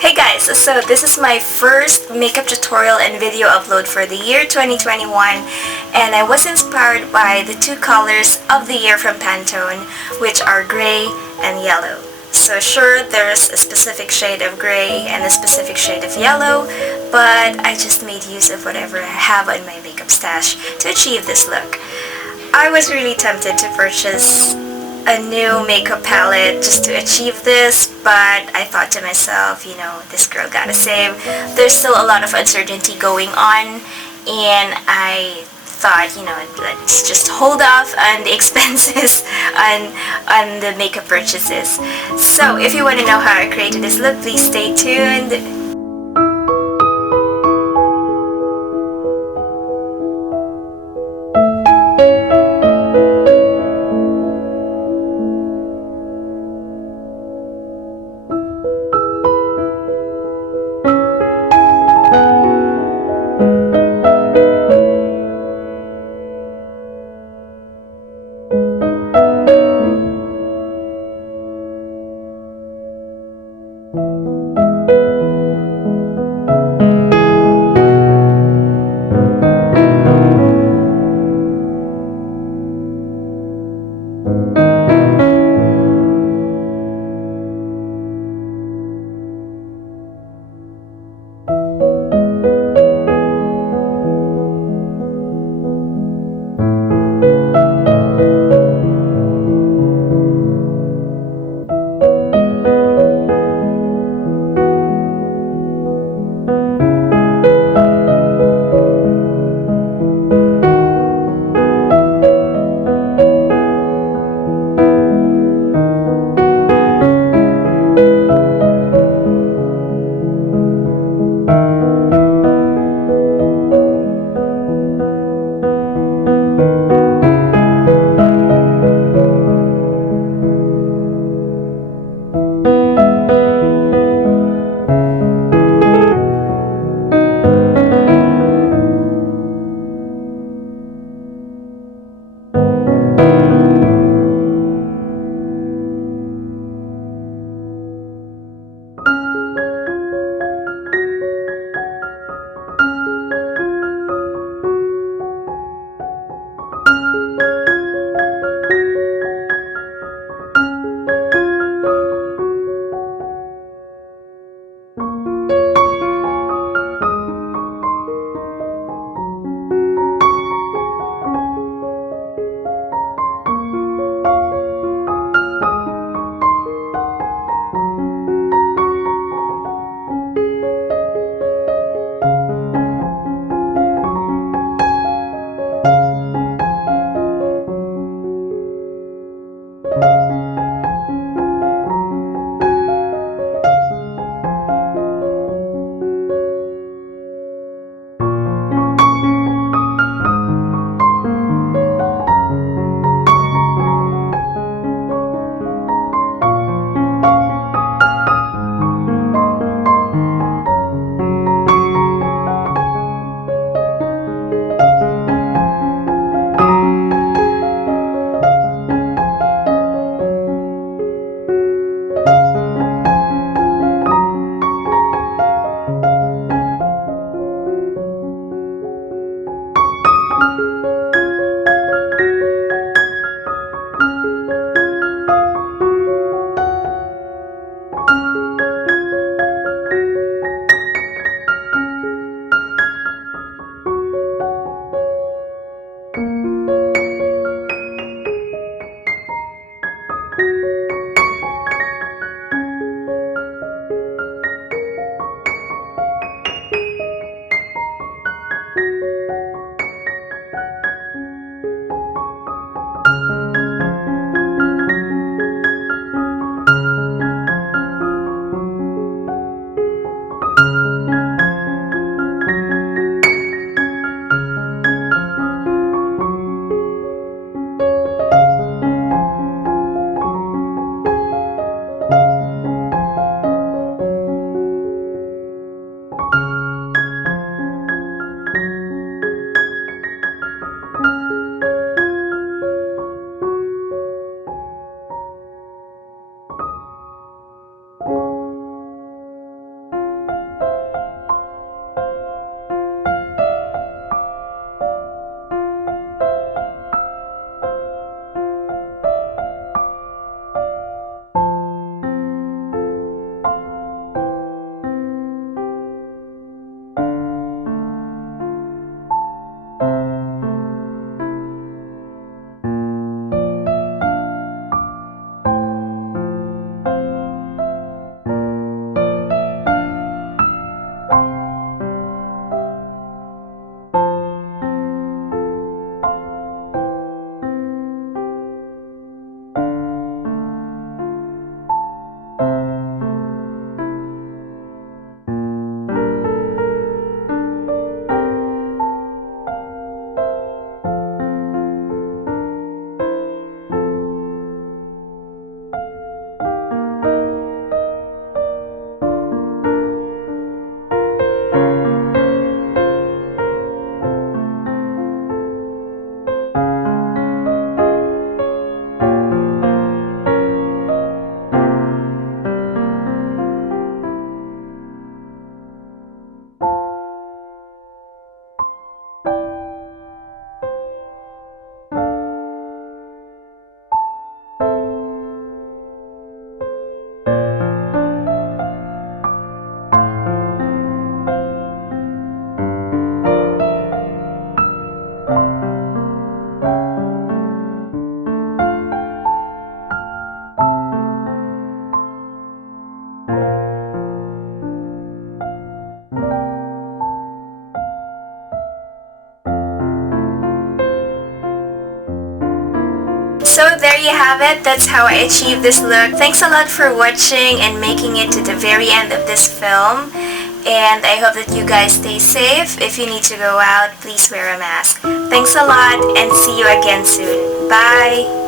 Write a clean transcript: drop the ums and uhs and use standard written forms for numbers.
Hey guys, so this is my first makeup tutorial and video upload for the year 2021, and I was inspired by the two colors of the year from Pantone, which are gray and yellow. So sure, there's a specific shade of gray and a specific shade of yellow, but I just made use of whatever I have on my makeup stash to achieve this look. I was really tempted to purchase a new makeup palette just to achieve this, but I thought to myself, this girl gotta save. There's still a lot of uncertainty going on, and I thought, let's just hold off on the expenses on the makeup purchases. So if you want to know how I created this look, please stay tuned. have it. That's how I achieved this look. Thanks a lot for watching and making it to the very end of this film. And I hope that you guys stay safe. If you need to go out, please wear a mask. Thanks a lot and see you again soon. Bye!